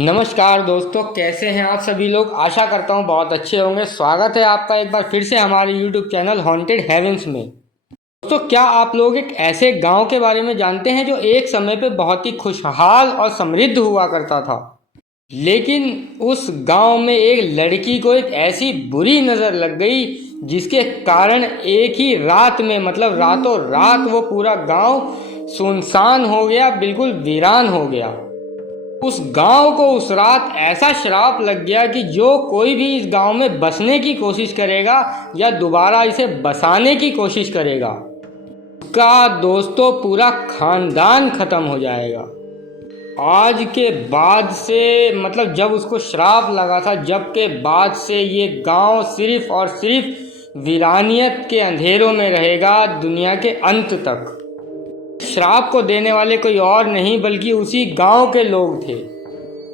नमस्कार दोस्तों, कैसे हैं आप सभी लोग। आशा करता हूं बहुत अच्छे होंगे। स्वागत है आपका एक बार फिर से हमारे YouTube चैनल हॉन्टेड हेवेंस में। दोस्तों, क्या आप लोग एक ऐसे गांव के बारे में जानते हैं जो एक समय पे बहुत ही खुशहाल और समृद्ध हुआ करता था, लेकिन उस गांव में एक लड़की को एक ऐसी बुरी नज़र लग गई जिसके कारण एक ही रात में, मतलब रातों रात, वो पूरा गांव सुनसान हो गया, बिल्कुल वीरान हो गया। उस गांव को उस रात ऐसा श्राप लग गया कि जो कोई भी इस गांव में बसने की कोशिश करेगा या दोबारा इसे बसाने की कोशिश करेगा, उसका दोस्तों पूरा खानदान खत्म हो जाएगा। आज के बाद से, मतलब जब उसको श्राप लगा था, जब के बाद से ये गांव सिर्फ और सिर्फ वीरानियत के अंधेरों में रहेगा दुनिया के अंत तक। श्राप को देने वाले कोई और नहीं बल्कि उसी गांव के लोग थे।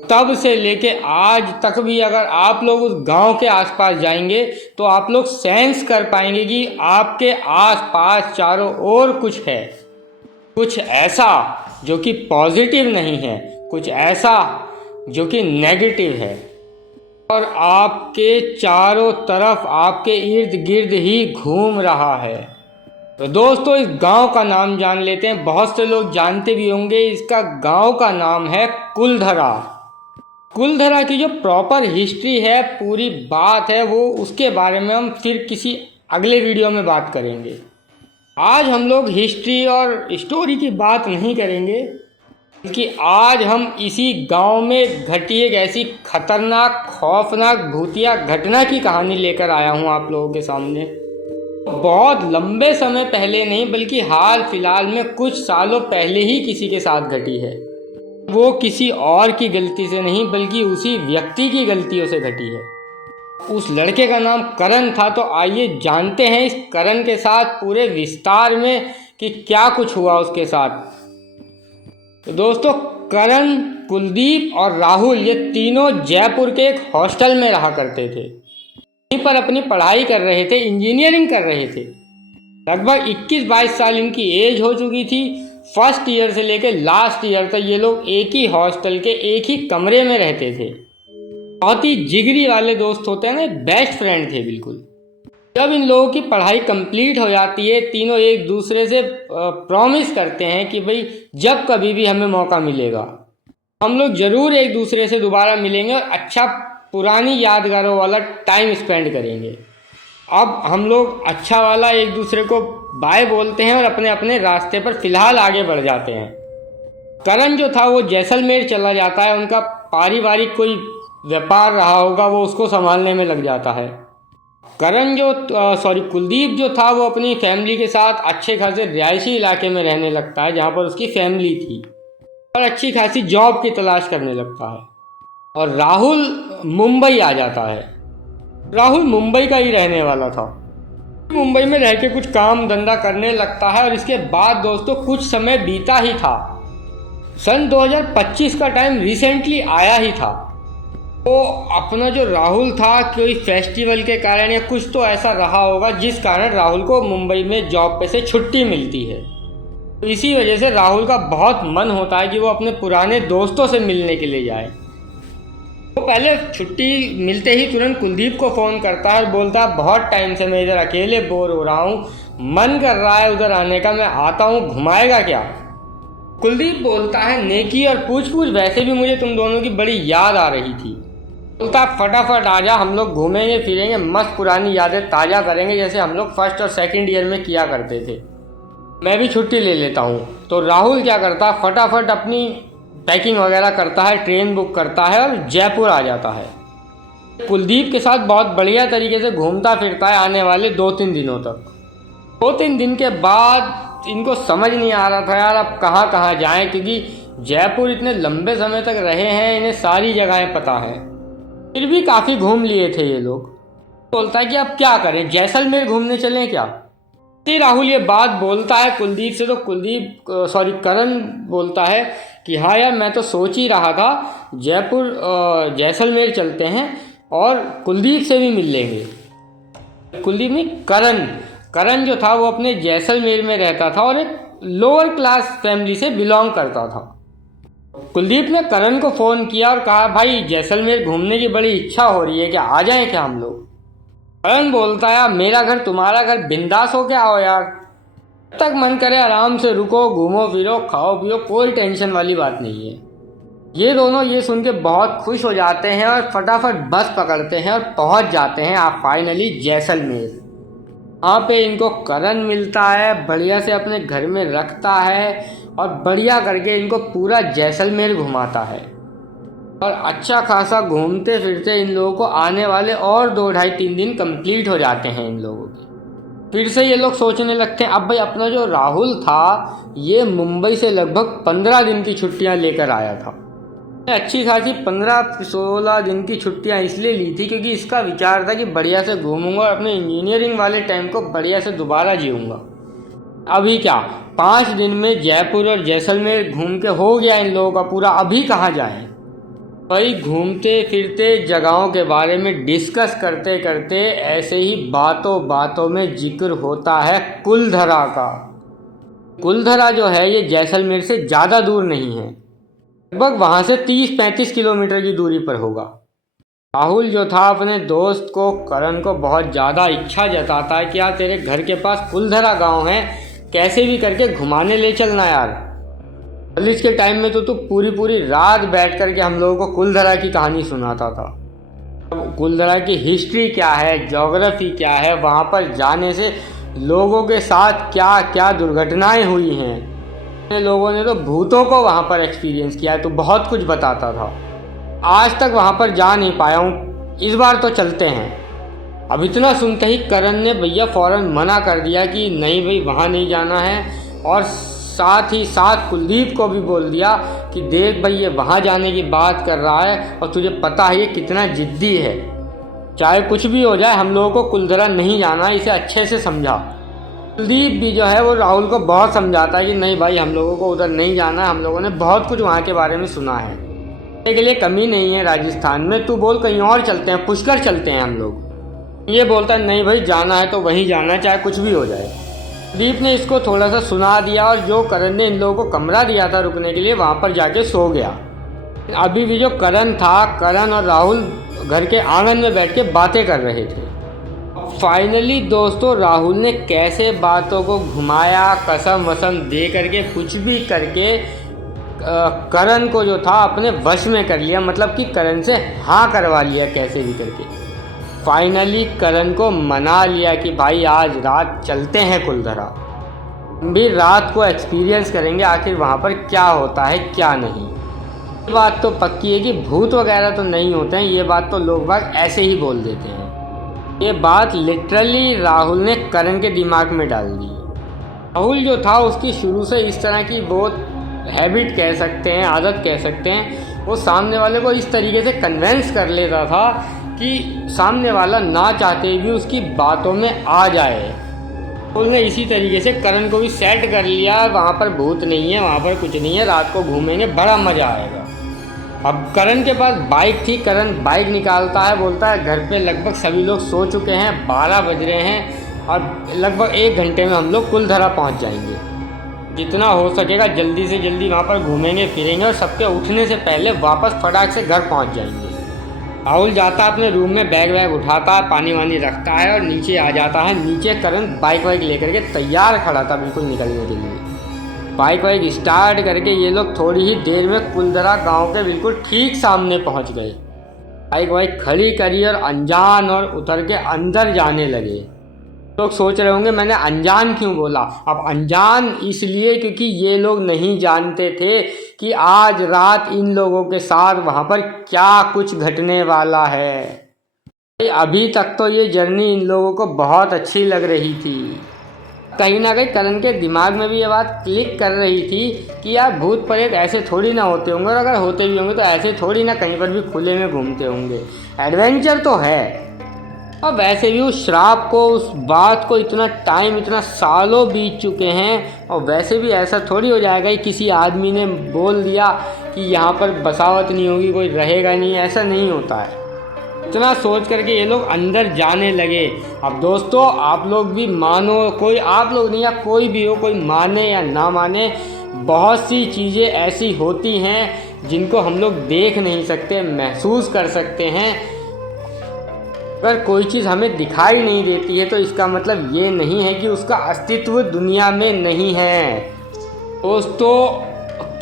तब से लेके आज तक भी अगर आप लोग उस गांव के आसपास जाएंगे तो आप लोग सेंस कर पाएंगे कि आपके आसपास चारों ओर कुछ है, कुछ ऐसा जो कि पॉजिटिव नहीं है, कुछ ऐसा जो कि नेगेटिव है, और आपके चारों तरफ, आपके इर्द गिर्द ही घूम रहा है। तो दोस्तों, इस गांव का नाम जान लेते हैं। बहुत से लोग जानते भी होंगे, इसका गांव का नाम है कुलधरा। कुलधरा की जो प्रॉपर हिस्ट्री है, पूरी बात है, वो उसके बारे में हम फिर किसी अगले वीडियो में बात करेंगे। आज हम लोग हिस्ट्री और स्टोरी की बात नहीं करेंगे, क्योंकि आज हम इसी गांव में घटी एक ऐसी खतरनाक, खौफनाक, भूतिया घटना की कहानी लेकर आया हूं आप लोगों के सामने। बहुत लंबे समय पहले नहीं बल्कि हाल फिलहाल में कुछ सालों पहले ही किसी के साथ घटी है। वो किसी और की गलती से नहीं बल्कि उसी व्यक्ति की गलतियों से घटी है। उस लड़के का नाम करण था। तो आइए जानते हैं इस करण के साथ पूरे विस्तार में कि क्या कुछ हुआ उसके साथ। तो दोस्तों, करण, कुलदीप और राहुल, ये तीनों जयपुर के एक हॉस्टल में रहा करते थे। वहीं पर अपनी पढ़ाई कर रहे थे, इंजीनियरिंग कर रहे थे। लगभग 21-22 साल इनकी एज हो चुकी थी। फर्स्ट ईयर से लेकर लास्ट ईयर तक ये लोग एक ही हॉस्टल के एक ही कमरे में रहते थे। बहुत ही जिगरी वाले दोस्त होते हैं ना, बेस्ट फ्रेंड थे बिल्कुल। जब इन लोगों की पढ़ाई कंप्लीट हो जाती है, तीनों एक दूसरे से प्रॉमिस करते हैं कि भाई जब कभी भी हमें मौका मिलेगा हम लोग ज़रूर एक दूसरे से दोबारा मिलेंगे और अच्छा पुरानी यादगारों वाला टाइम स्पेंड करेंगे। अब हम लोग अच्छा वाला एक दूसरे को बाय बोलते हैं और अपने अपने रास्ते पर फिलहाल आगे बढ़ जाते हैं। करण जो था वो जैसलमेर चला जाता है। उनका पारिवारिक कोई व्यापार रहा होगा, वो उसको संभालने में लग जाता है। कुलदीप जो था वो अपनी फैमिली के साथ अच्छे खासे रिहायशी इलाके में रहने लगता है, जहाँ पर उसकी फैमिली थी, और अच्छी खासी जॉब की तलाश करने लगता है। और राहुल मुंबई आ जाता है। राहुल मुंबई का ही रहने वाला था। मुंबई में रह के कुछ काम धंधा करने लगता है। और इसके बाद दोस्तों कुछ समय बीता ही था। सन 2025 का टाइम रिसेंटली आया ही था। तो अपना जो राहुल था, कोई फेस्टिवल के कारण या कुछ तो ऐसा रहा होगा जिस कारण राहुल को मुंबई में जॉब पे से छुट्टी मिलती है। तो इसी वजह से राहुल का बहुत मन होता है कि वो अपने पुराने दोस्तों से मिलने के लिए जाए। वो पहले छुट्टी मिलते ही तुरंत कुलदीप को फ़ोन करता है और बोलता है, बहुत टाइम से मैं इधर अकेले बोर हो रहा हूँ, मन कर रहा है उधर आने का, मैं आता हूँ, घुमाएगा क्या। कुलदीप बोलता है, नेकी और पूछ पूछ, वैसे भी मुझे तुम दोनों की बड़ी याद आ रही थी। बोलता है, फटाफट आ जा, हम लोग घूमेंगे फिरेंगे, मस्त पुरानी यादें ताज़ा करेंगे जैसे हम लोग फर्स्ट और सेकेंड ईयर में किया करते थे। मैं भी छुट्टी ले लेता हूँ। तो राहुल क्या करता है, फटाफट अपनी पैकिंग वगैरह करता है, ट्रेन बुक करता है और जयपुर आ जाता है। कुलदीप के साथ बहुत बढ़िया तरीके से घूमता फिरता है आने वाले 2-3 दिनों तक। 2-3 दिन के बाद इनको समझ नहीं आ रहा था यार अब कहाँ कहाँ जाएं, क्योंकि जयपुर इतने लंबे समय तक रहे हैं, इन्हें सारी जगहें पता है, फिर भी काफ़ी घूम लिए थे ये लोग। बोलता है कि अब क्या करें, जैसलमेर घूमने चलें क्या। राहुल ये बात बोलता है कुलदीप से, तो करण बोलता है कि हाँ यार, मैं तो सोच ही रहा था जयपुर जैसलमेर चलते हैं और कुलदीप से भी मिल लेंगे। कुलदीप नहीं, करण जो था वो अपने जैसलमेर में रहता था और एक लोअर क्लास फैमिली से बिलोंग करता था। कुलदीप ने करण को फ़ोन किया और कहा, भाई जैसलमेर घूमने की बड़ी इच्छा हो रही है, क्या आ जाएं क्या हम लोग। करण बोलता है, मेरा घर तुम्हारा घर, बिंदास हो क्या हो यार, जब तक मन करे आराम से रुको, घूमो फिरो, खाओ पियो, कोई टेंशन वाली बात नहीं है। ये दोनों ये सुन के बहुत खुश हो जाते हैं और फटाफट बस पकड़ते हैं और पहुंच जाते हैं आप फाइनली जैसलमेर। वहाँ पे इनको करण मिलता है, बढ़िया से अपने घर में रखता है और बढ़िया करके इनको पूरा जैसलमेर घुमाता है। और अच्छा खासा घूमते फिरते इन लोगों को आने वाले और 2-2.5-3 दिन कंप्लीट हो जाते हैं इन लोगों के। फिर से ये लोग सोचने लगते हैं, अब भाई अपना जो राहुल था ये मुंबई से लगभग 15 दिन की छुट्टियां लेकर आया था। अच्छी खासी 15-16 दिन की छुट्टियां इसलिए ली थी क्योंकि इसका विचार था कि बढ़िया से घूमूंगा और अपने इंजीनियरिंग वाले टाइम को बढ़िया से दोबारा जीऊँगा। अभी क्या 5 दिन में जयपुर और जैसलमेर घूम के हो गया इन लोगों का पूरा। अभी कहाँ जाएं? भाई घूमते फिरते जगहों के बारे में डिस्कस करते करते ऐसे ही बातों बातों में जिक्र होता है कुलधरा का। कुलधरा जो है ये जैसलमेर से ज़्यादा दूर नहीं है, लगभग वहाँ से 30-35 किलोमीटर की दूरी पर होगा। राहुल जो था अपने दोस्त को करण को बहुत ज़्यादा इच्छा जताता है कि यार तेरे घर के पास कुलधरा गांव है, कैसे भी करके घुमाने ले चलना यार। कॉलेज के टाइम में तो तू पूरी रात बैठ करके हम लोगों को कुलधरा की कहानी सुनाता था। कुलधरा की हिस्ट्री क्या है, ज्योग्राफी क्या है, वहाँ पर जाने से लोगों के साथ क्या क्या दुर्घटनाएं हुई हैं। लोगों ने तो भूतों को वहाँ पर एक्सपीरियंस किया है, तो बहुत कुछ बताता था। आज तक वहाँ पर जा नहीं पाया हूँ, इस बार तो चलते हैं। अब इतना सुनते ही करण ने भैया फ़ौरन मना कर दिया कि नहीं भाई वहाँ नहीं जाना है, और साथ ही साथ कुलदीप को भी बोल दिया कि देख भाई ये वहाँ जाने की बात कर रहा है और तुझे पता है ये कितना ज़िद्दी है, चाहे कुछ भी हो जाए हम लोगों को कुलधरा नहीं जाना, इसे अच्छे से समझा। कुलदीप भी जो है वो राहुल को बहुत समझाता है कि नहीं भाई हम लोगों को उधर नहीं जाना है, हम लोगों ने बहुत कुछ वहाँ के बारे में सुना है, के लिए कमी नहीं है राजस्थान में, तू बोल कहीं और चलते हैं, पुष्कर चलते हैं हम लोग। ये बोलता है नहीं भाई जाना है तो वहीं जाना है, चाहे कुछ भी हो जाए। कुलदीप ने इसको थोड़ा सा सुना दिया और जो करण ने इन लोगों को कमरा दिया था रुकने के लिए वहाँ पर जाके सो गया। अभी भी जो करण था, करण और राहुल घर के आंगन में बैठ के बातें कर रहे थे। फाइनली दोस्तों राहुल ने कैसे बातों को घुमाया, कसम वसम दे करके कुछ भी करके करण को जो था अपने वश में कर लिया, मतलब कि करण से हाँ करवा लिया कैसे भी करके। फाइनली करण को मना लिया कि भाई आज रात चलते हैं कुलधरा, भी रात को एक्सपीरियंस करेंगे आखिर वहाँ पर क्या होता है क्या नहीं। ये बात तो पक्की है कि भूत वगैरह तो नहीं होते हैं, ये बात तो लोग बाग ऐसे ही बोल देते हैं। ये बात लिटरली राहुल ने करण के दिमाग में डाल दी। राहुल जो था उसकी शुरू से इस तरह की बहुत हैबिट कह सकते हैं, आदत कह सकते हैं, वो सामने वाले को इस तरीके से कन्वेंस कर लेता था कि सामने वाला ना चाहते भी उसकी बातों में आ जाए। राहुल ने इसी तरीके से करण को भी सेट कर लिया, वहाँ पर भूत नहीं है, वहाँ पर कुछ नहीं है, रात को घूमेंगे, बड़ा मज़ा आएगा। अब करण के पास बाइक थी, करण बाइक निकालता है, बोलता है घर पे लगभग सभी लोग सो चुके हैं, 12 बज रहे हैं और लगभग 1 घंटे में हम लोग कुलधरा पहुंच जाएंगे, जितना हो सकेगा जल्दी से जल्दी वहां पर घूमेंगे फिरेंगे और सबके उठने से पहले वापस फटाक से घर पहुंच जाएंगे। राहुल जाता है अपने रूम में, बैग वैग उठाता है, पानी वानी रखता है और नीचे आ जाता है। नीचे करण बाइक वाइक लेकर के तैयार खड़ा था बिल्कुल निकलने के लिए। बाइक वाइक स्टार्ट करके ये लोग थोड़ी ही देर में कुलधरा गांव के बिल्कुल ठीक सामने पहुंच गए। बाइक वाइक खड़ी करी और अनजान और उतर के अंदर जाने लगे। लोग सोच रहे होंगे मैंने अनजान क्यों बोला। अब अनजान इसलिए क्योंकि ये लोग नहीं जानते थे कि आज रात इन लोगों के साथ वहाँ पर क्या कुछ घटने वाला है। अभी तक तो ये जर्नी इन लोगों को बहुत अच्छी लग रही थी, कहीं ना कहीं करण के दिमाग में भी ये बात क्लिक कर रही थी कि यार भूत प्रेत ऐसे थोड़ी ना होते होंगे, और अगर होते भी होंगे तो ऐसे थोड़ी ना कहीं पर भी खुले में घूमते होंगे, एडवेंचर तो है। और वैसे भी उस श्राप को, उस बात को इतना टाइम, इतना सालों बीत चुके हैं, और वैसे भी ऐसा थोड़ी हो जाएगा कि किसी आदमी ने बोल दिया कि यहाँ पर बसावत नहीं होगी, कोई रहेगा नहीं, ऐसा नहीं होता है। इतना सोच करके ये लोग अंदर जाने लगे। अब दोस्तों आप लोग भी मानो, कोई आप लोग नहीं या कोई भी हो, कोई माने या ना माने, बहुत सी चीज़ें ऐसी होती हैं जिनको हम लोग देख नहीं सकते, महसूस कर सकते हैं। अगर कोई चीज़ हमें दिखाई नहीं देती है तो इसका मतलब ये नहीं है कि उसका अस्तित्व दुनिया में नहीं है। दोस्तों,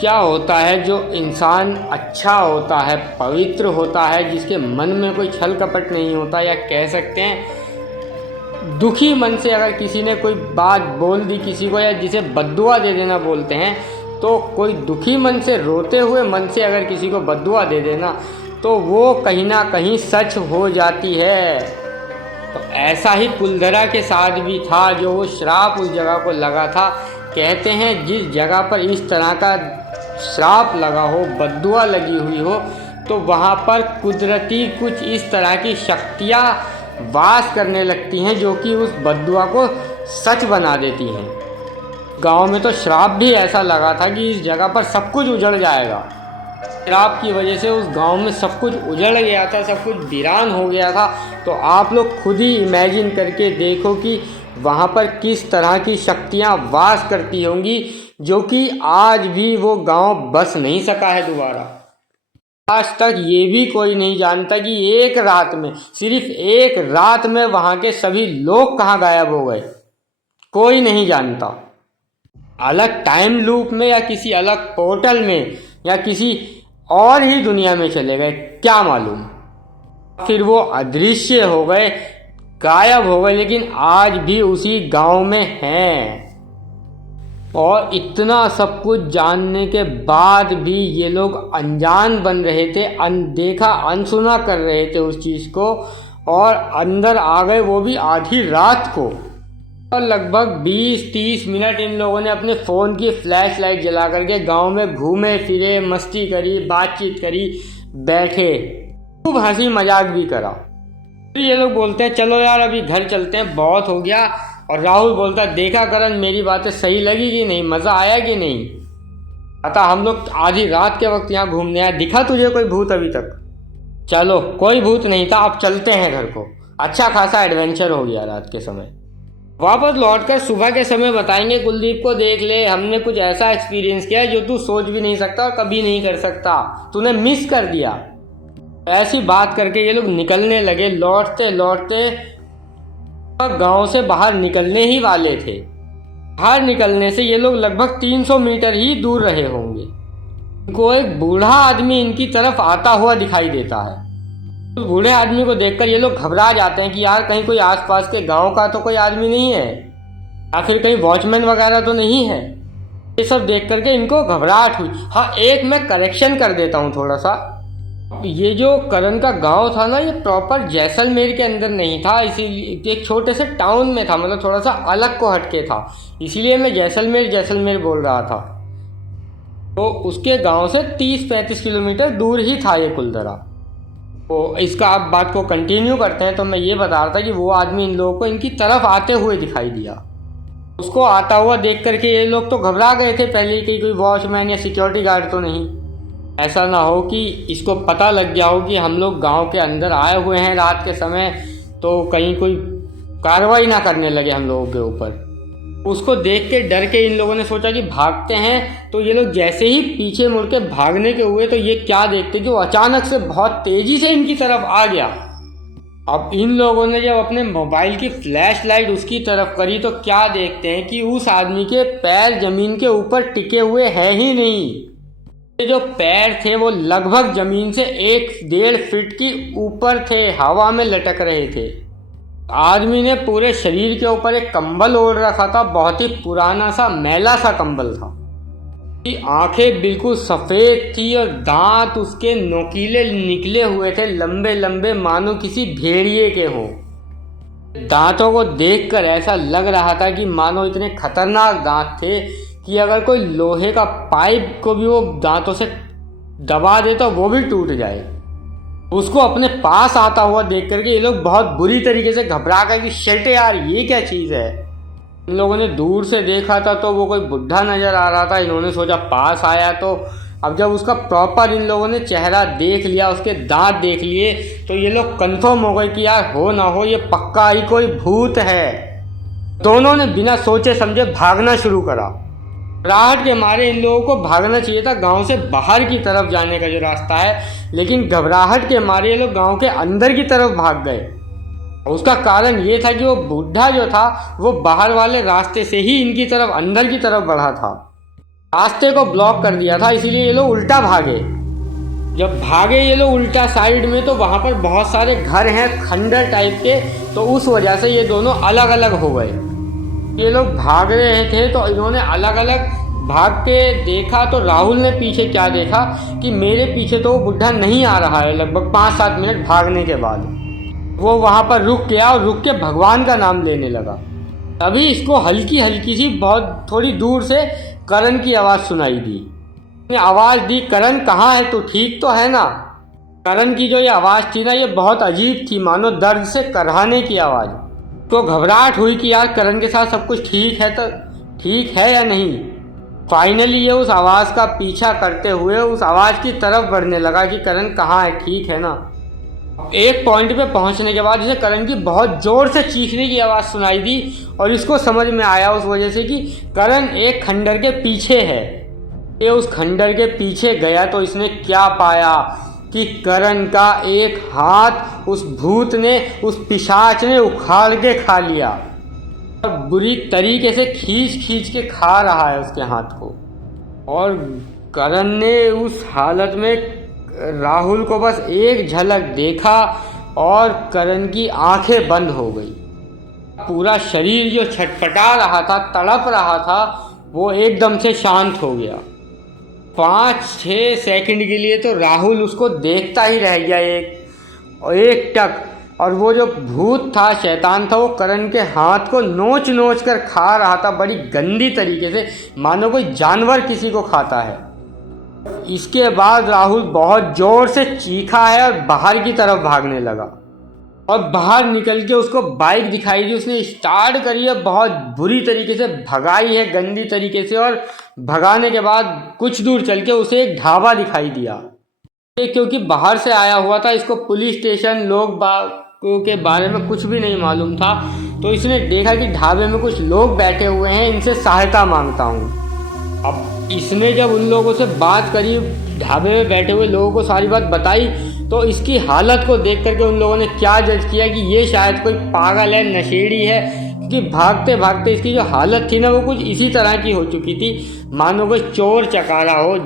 क्या होता है, जो इंसान अच्छा होता है, पवित्र होता है, जिसके मन में कोई छल कपट नहीं होता, या कह सकते हैं दुखी मन से अगर किसी ने कोई बात बोल दी किसी को, या जिसे बद्दुआ दे देना बोलते हैं, तो कोई दुखी मन से, रोते हुए मन से अगर किसी को बद्दुआ दे देना तो वो कहीं ना कहीं सच हो जाती है। तो ऐसा ही कुलधरा के साथ भी था, जो वो श्राप उस जगह को लगा था। कहते हैं जिस जगह पर इस तरह का श्राप लगा हो, बद्दुआ लगी हुई हो, तो वहाँ पर कुदरती कुछ इस तरह की शक्तियाँ वास करने लगती हैं, जो कि उस बद्दुआ को सच बना देती हैं। गांव में तो श्राप भी ऐसा लगा था कि इस जगह पर सब कुछ उजड़ जाएगा। श्राप की वजह से उस गांव में सब कुछ उजड़ गया था, सब कुछ वीरान हो गया था। तो आप लोग खुद ही इमेजिन करके देखो कि वहाँ पर किस तरह की शक्तियाँ वास करती होंगी, जो कि आज भी वो गांव बस नहीं सका है दोबारा। आज तक ये भी कोई नहीं जानता कि एक रात में, सिर्फ एक रात में वहाँ के सभी लोग कहाँ गायब हो गए, कोई नहीं जानता। अलग टाइम लूप में, या किसी अलग पोर्टल में, या किसी और ही दुनिया में चले गए, क्या मालूम। फिर वो अदृश्य हो गए, गायब हो गए, लेकिन आज भी उसी गांव में हैं। और इतना सब कुछ जानने के बाद भी ये लोग अनजान बन रहे थे, अनदेखा अनसुना कर रहे थे उस चीज़ को, और अंदर आ गए, वो भी आधी रात को। और लगभग 20-30 मिनट इन लोगों ने अपने फ़ोन की फ्लैश लाइट जला करके गांव में घूमे फिरे, मस्ती करी, बातचीत करी, बैठे, खूब हंसी मजाक भी करा। फिर ये लोग बोलते हैं चलो यार अभी घर चलते हैं, बहुत हो गया। और राहुल बोलता है देखा करण, मेरी बातें सही लगी कि नहीं, मज़ा आया कि नहीं। अतः हम लोग आधी रात के वक्त यहाँ घूमने आए, दिखा तुझे कोई भूत अभी तक? चलो कोई भूत नहीं था, अब चलते हैं घर को। अच्छा खासा एडवेंचर हो गया रात के समय। वापस लौटकर सुबह के समय बताएंगे कुलदीप को, देख ले हमने कुछ ऐसा एक्सपीरियंस किया जो तू सोच भी नहीं सकता और कभी नहीं कर सकता, तूने मिस कर दिया। ऐसी बात करके ये लोग निकलने लगे। लौटते लौटते गांव से बाहर निकलने ही वाले थे। बाहर निकलने से ये लोग लगभग 300 मीटर ही दूर रहे होंगे। इनको एक बूढ़ा आदमी इनकी तरफ आता हुआ दिखाई देता है। उस बूढ़े आदमी को देखकर ये लोग घबरा जाते हैं कि यार कहीं कोई आसपास के गांव का तो कोई आदमी नहीं है, या फिर कहीं वॉचमैन वगैरह तो नहीं है। ये सब देख करके इनको घबराहट हुई। हाँ, एक मैं करेक्शन कर देता हूँ थोड़ा सा। ये जो करण का गांव था ना, ये प्रॉपर जैसलमेर के अंदर नहीं था, इसीलिए एक छोटे से टाउन में था, मतलब थोड़ा सा अलग को हटके था, इसीलिए मैं जैसलमेर जैसलमेर बोल रहा था। तो उसके गांव से 30-35 किलोमीटर दूर ही था ये कुलधरा। तो इसका आप बात को कंटिन्यू करते हैं। तो मैं ये बता रहा था कि वो आदमी इन लोगों को इनकी तरफ आते हुए दिखाई दिया। उसको आता हुआ देख करके ये लोग तो घबरा गए थे पहले कि कोई वॉचमैन या सिक्योरिटी गार्ड तो नहीं, ऐसा ना हो कि इसको पता लग गया हो कि हम लोग गांव के अंदर आए हुए हैं रात के समय, तो कहीं कोई कार्रवाई ना करने लगे हम लोगों के ऊपर। उसको देख के डर के इन लोगों ने सोचा कि भागते हैं। तो ये लोग जैसे ही पीछे मुड़ के भागने के हुए तो ये क्या देखते, जो अचानक से बहुत तेजी से इनकी तरफ आ गया। अब इन लोगों ने जब अपने मोबाइल की फ्लैश लाइट उसकी तरफ करी तो क्या देखते हैं कि उस आदमी के पैर जमीन के ऊपर टिके हुए हैं ही नहीं। ये जो पैर थे वो लगभग जमीन से 1-1.5 फीट की ऊपर थे, हवा में लटक रहे थे। आदमी ने पूरे शरीर के ऊपर एक कंबल ओढ़ रखा था, बहुत ही पुराना सा मैला सा कंबल था। आंखें बिल्कुल सफ़ेद थी और दांत उसके नोकीले निकले हुए थे, लंबे लंबे, मानो किसी भेड़िए के हों। दांतों को देखकर ऐसा लग रहा था कि मानो इतने खतरनाक दांत थे कि अगर कोई लोहे का पाइप को भी वो दांतों से दबा दे तो वो भी टूट जाए। उसको अपने पास आता हुआ देख करके ये लोग बहुत बुरी तरीके से घबरा गए कि शिट यार ये क्या चीज़ है। इन लोगों ने दूर से देखा था तो वो कोई बुढ़ा नज़र आ रहा था। इन्होंने सोचा पास आया तो अब जब उसका प्रॉपर इन लोगों ने चेहरा देख लिया, उसके दांत देख लिए, तो ये लोग कंफर्म हो गए कि यार हो ना हो ये पक्का ही कोई भूत है। दोनों ने बिना सोचे समझे भागना शुरू करा। घबराहट के मारे इन लोगों को भागना चाहिए था गांव से बाहर की तरफ जाने का जो रास्ता है, लेकिन घबराहट के मारे ये लोग गांव के अंदर की तरफ भाग गए। उसका कारण ये था कि वो बुढ़ा जो था वो बाहर वाले रास्ते से ही इनकी तरफ अंदर की तरफ बढ़ा था, रास्ते को ब्लॉक कर दिया था, इसीलिए ये लोग उल्टा भागे। जब भागे ये लोग उल्टा साइड में तो वहाँ पर बहुत सारे घर हैं खंडर टाइप के, तो उस वजह से ये दोनों अलग अलग हो गए। ये लोग भाग रहे थे तो इन्होंने अलग अलग भाग के देखा, तो राहुल ने पीछे क्या देखा कि मेरे पीछे तो वो बुढ़ा नहीं आ रहा है। लगभग 5-7 मिनट भागने के बाद वो वहाँ पर रुक गया और रुक के भगवान का नाम लेने लगा। तभी इसको हल्की हल्की सी बहुत थोड़ी दूर से करण की आवाज़ सुनाई दी। उसने आवाज़ दी, करण कहाँ है तू, ठीक तो है ना। करण की जो ये आवाज़ थी ना, ये बहुत अजीब थी, मानो दर्द से कराहने की आवाज़। तो घबराहट हुई कि यार करण के साथ सब कुछ ठीक है तो ठीक है या नहीं। फाइनली ये उस आवाज़ का पीछा करते हुए उस आवाज़ की तरफ बढ़ने लगा कि करण कहाँ है, ठीक है ना। एक पॉइंट पे पहुंचने के बाद इसे करण की बहुत ज़ोर से चीखने की आवाज़ सुनाई दी और इसको समझ में आया उस वजह से कि करण एक खंडर के पीछे है। ये उस खंडर के पीछे गया तो इसने क्या पाया कि करण का एक हाथ उस भूत ने, उस पिशाच ने उखाड़ के खा लिया और बुरी तरीके से खींच खींच के खा रहा है उसके हाथ को। और करण ने उस हालत में राहुल को बस एक झलक देखा और करण की आंखें बंद हो गई। पूरा शरीर जो छटपटा रहा था, तड़प रहा था, वो एकदम से शांत हो गया। 5-6 सेकंड के लिए तो राहुल उसको देखता ही रह गया एक टक। और वो जो भूत था, शैतान था, वो करण के हाथ को नोच नोच कर खा रहा था बड़ी गंदी तरीके से, मानो कोई जानवर किसी को खाता है। इसके बाद राहुल बहुत ज़ोर से चीखा है और बाहर की तरफ भागने लगा। और बाहर निकल के उसको बाइक दिखाई दी, उसने स्टार्ट करी है, बहुत बुरी तरीके से भगाई है, गंदी तरीके से। और भगाने के बाद कुछ दूर चल के उसे एक ढाबा दिखाई दिया। क्योंकि बाहर से आया हुआ था, इसको पुलिस स्टेशन लोग के बारे में कुछ भी नहीं मालूम था, तो इसने देखा कि ढाबे में कुछ लोग बैठे हुए हैं, इनसे सहायता मांगता हूँ। अब इसने जब उन लोगों से बात करी, ढाबे में बैठे हुए लोगों को सारी बात बताई, तो इसकी हालत को देख करके उन लोगों ने क्या जज किया कि ये शायद कोई पागल है, नशेड़ी है। क्योंकि भागते भागते इसकी जो हालत थी ना, वो कुछ इसी तरह की हो चुकी थी, मानो कोई चोर चकारा हो।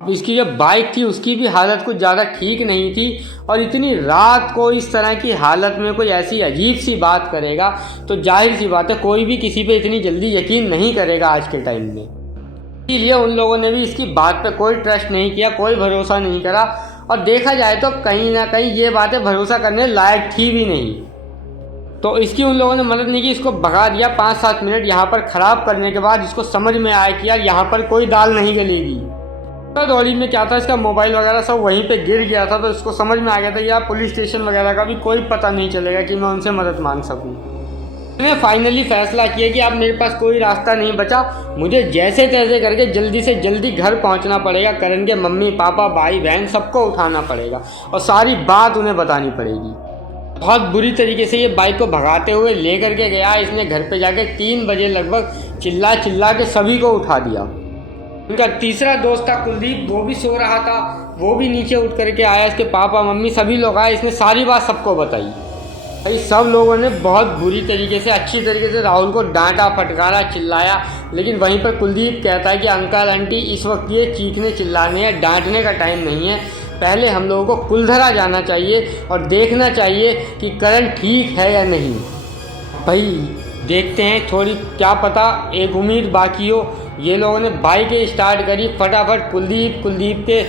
इसकी जो बाइक थी उसकी भी हालत कुछ ज़्यादा ठीक नहीं थी, और इतनी रात को इस तरह की हालत में कोई ऐसी अजीब सी बात करेगा तो जाहिर सी बात है कोई भी किसी पे इतनी जल्दी यकीन नहीं करेगा आज के टाइम में। इसीलिए उन लोगों ने भी इसकी बात पे कोई ट्रस्ट नहीं किया, कोई भरोसा नहीं करा। और देखा जाए तो कहीं ना कहीं ये बातें भरोसा करने लायक थी भी नहीं, तो इसकी उन लोगों ने मदद नहीं की, इसको भगा दिया। 5-7 मिनट यहाँ पर ख़राब करने के बाद इसको समझ में आया कि यार यहाँ पर कोई दाल नहीं गलेगी। दौड़ी में क्या था, इसका मोबाइल वगैरह सब वहीं पे गिर गया था, तो इसको समझ में आ गया था यार पुलिस स्टेशन वगैरह का भी कोई पता नहीं चलेगा कि मैं उनसे मदद मांग सकूं। मैंने फाइनली फैसला किया कि अब मेरे पास कोई रास्ता नहीं बचा, मुझे जैसे तैसे करके जल्दी से जल्दी घर पहुंचना पड़ेगा। करण के मम्मी पापा भाई बहन सबको उठाना पड़ेगा और सारी बात उन्हें बतानी पड़ेगी। बहुत बुरी तरीके से ये बाइक को भगाते हुए ले करके गया। इसने घर पे जाके 3 बजे लगभग चिल्ला चिल्ला के सभी को उठा दिया। उनका तीसरा दोस्त था कुलदीप, वो भी सो रहा था, वो भी नीचे उठ करके आया। इसके पापा मम्मी सभी लोग आए, इसने सारी बात सबको बताई। भाई सब लोगों ने बहुत बुरी तरीके से, अच्छी तरीके से राहुल को डांटा, फटकारा, चिल्लाया। लेकिन वहीं पर कुलदीप कहता है कि अंकल आंटी इस वक्त ये चीखने चिल्लाने या डांटने का टाइम नहीं है, पहले हम लोगों को कुलधरा जाना चाहिए और देखना चाहिए कि करण ठीक है या नहीं। भाई देखते हैं, थोड़ी क्या पता एक उम्मीद बाकी हो। ये लोगों ने बाइक स्टार्ट करी फटाफट। कुलदीप के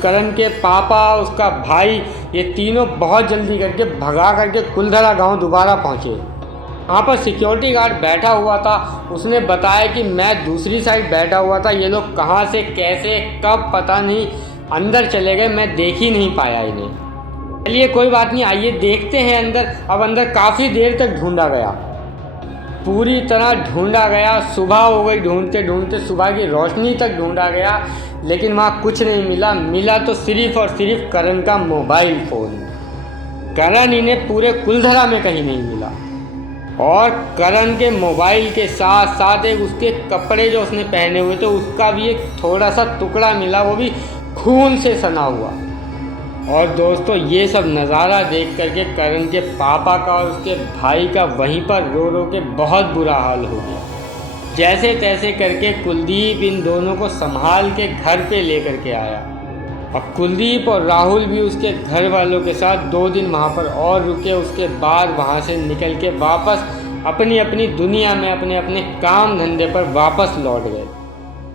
करण के पापा, उसका भाई, ये तीनों बहुत जल्दी करके भगा करके कुलधरा गांव दोबारा पहुंचे। वहाँ पर सिक्योरिटी गार्ड बैठा हुआ था, उसने बताया कि मैं दूसरी साइड बैठा हुआ था, ये लोग कहाँ से कैसे कब पता नहीं अंदर चले गए, मैं देख ही नहीं पाया इन्हें। चलिए कोई बात नहीं, आइए देखते हैं अंदर। अब अंदर काफ़ी देर तक ढूंढा गया, पूरी तरह ढूंढा गया। सुबह हो गई ढूंढते ढूंढते, सुबह की रोशनी तक ढूंढा गया, लेकिन वहाँ कुछ नहीं मिला। मिला तो सिर्फ और सिर्फ करण का मोबाइल फ़ोन। करण इन्हें पूरे कुलधरा में कहीं नहीं मिला। और करण के मोबाइल के साथ साथ एक उसके कपड़े जो उसने पहने हुए थे उसका भी एक थोड़ा सा टुकड़ा मिला, वो भी खून से सना हुआ। और दोस्तों ये सब नज़ारा देख करके करण के पापा का और उसके भाई का वहीं पर रो रो के बहुत बुरा हाल हो गया। जैसे तैसे करके कुलदीप इन दोनों को संभाल के घर पे लेकर के आया और कुलदीप और राहुल भी उसके घर वालों के साथ 2 दिन वहाँ पर और रुके। उसके बाद वहाँ से निकल के वापस अपनी अपनी दुनिया में अपने अपने काम धंधे पर वापस लौट गए।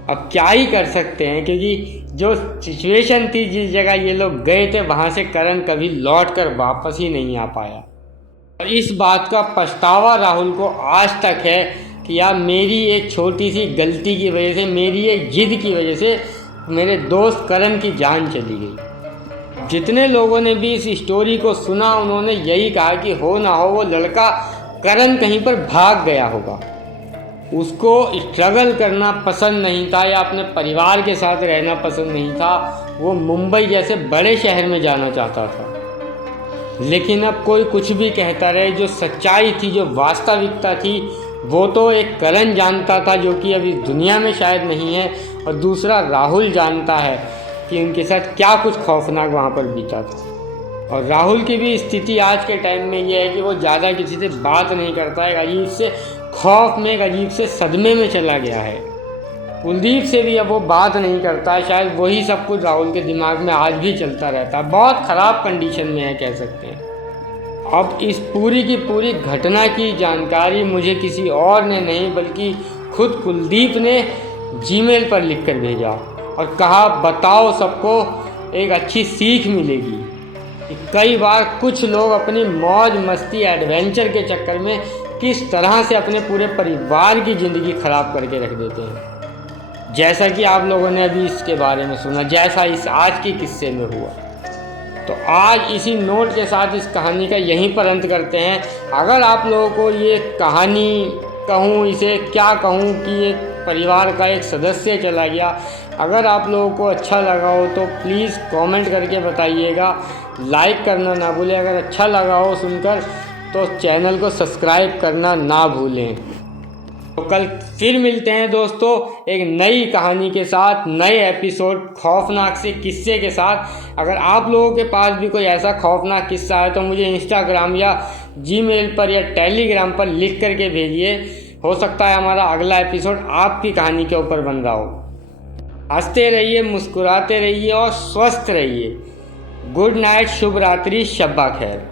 अब क्या ही कर सकते हैं, क्योंकि जो सिचुएशन थी, जिस जगह ये लोग गए थे, वहाँ से करण कभी लौट कर वापस ही नहीं आ पाया। और इस बात का पछतावा राहुल को आज तक है कि यार मेरी एक छोटी सी गलती की वजह से, मेरी एक जिद की वजह से मेरे दोस्त करण की जान चली गई। जितने लोगों ने भी इस स्टोरी को सुना उन्होंने यही कहा कि हो ना हो वो लड़का करण कहीं पर भाग गया होगा, उसको स्ट्रगल करना पसंद नहीं था या अपने परिवार के साथ रहना पसंद नहीं था, वो मुंबई जैसे बड़े शहर में जाना चाहता था। लेकिन अब कोई कुछ भी कहता रहे, जो सच्चाई थी, जो वास्तविकता थी, वो तो एक करण जानता था जो कि अभी दुनिया में शायद नहीं है, और दूसरा राहुल जानता है कि उनके साथ क्या कुछ खौफनाक वहाँ पर बीता था। और राहुल की भी स्थिति आज के टाइम में ये है कि वो ज़्यादा किसी से बात नहीं करता है, अजीब से खौफ में, एक अजीब से सदमे में चला गया है। कुलदीप से भी अब वो बात नहीं करता है, शायद वही सब कुछ राहुल के दिमाग में आज भी चलता रहता है। बहुत ख़राब कंडीशन में है कह सकते हैं। अब इस पूरी की पूरी घटना की जानकारी मुझे किसी और ने नहीं बल्कि खुद कुलदीप ने जीमेल पर लिख कर भेजा और कहा बताओ सबको, एक अच्छी सीख मिलेगी कि कई बार कुछ लोग अपनी मौज मस्ती एडवेंचर के चक्कर में किस तरह से अपने पूरे परिवार की ज़िंदगी ख़राब करके रख देते हैं। जैसा कि आप लोगों ने अभी इसके बारे में सुना, जैसा इस आज के किस्से में हुआ। तो आज इसी नोट के साथ इस कहानी का यहीं पर अंत करते हैं। अगर आप लोगों को ये कहानी कहूँ, इसे क्या कहूँ कि एक परिवार का एक सदस्य चला गया, अगर आप लोगों को अच्छा लगा हो तो प्लीज़ कमेंट करके बताइएगा। लाइक करना ना भूलें। अगर अच्छा लगा हो सुनकर तो चैनल को सब्सक्राइब करना ना भूलें। तो कल फिर मिलते हैं दोस्तों एक नई कहानी के साथ, नए एपिसोड खौफनाक से किस्से के साथ। अगर आप लोगों के पास भी कोई ऐसा खौफनाक किस्सा है तो मुझे इंस्टाग्राम या जीमेल पर या टेलीग्राम पर लिख करके भेजिए। हो सकता है हमारा अगला एपिसोड आपकी कहानी के ऊपर बन रहा हो। हंसते रहिए, मुस्कुराते रहिए और स्वस्थ रहिए। गुड नाइट, शुभ रात्रि, शब्बा खैर।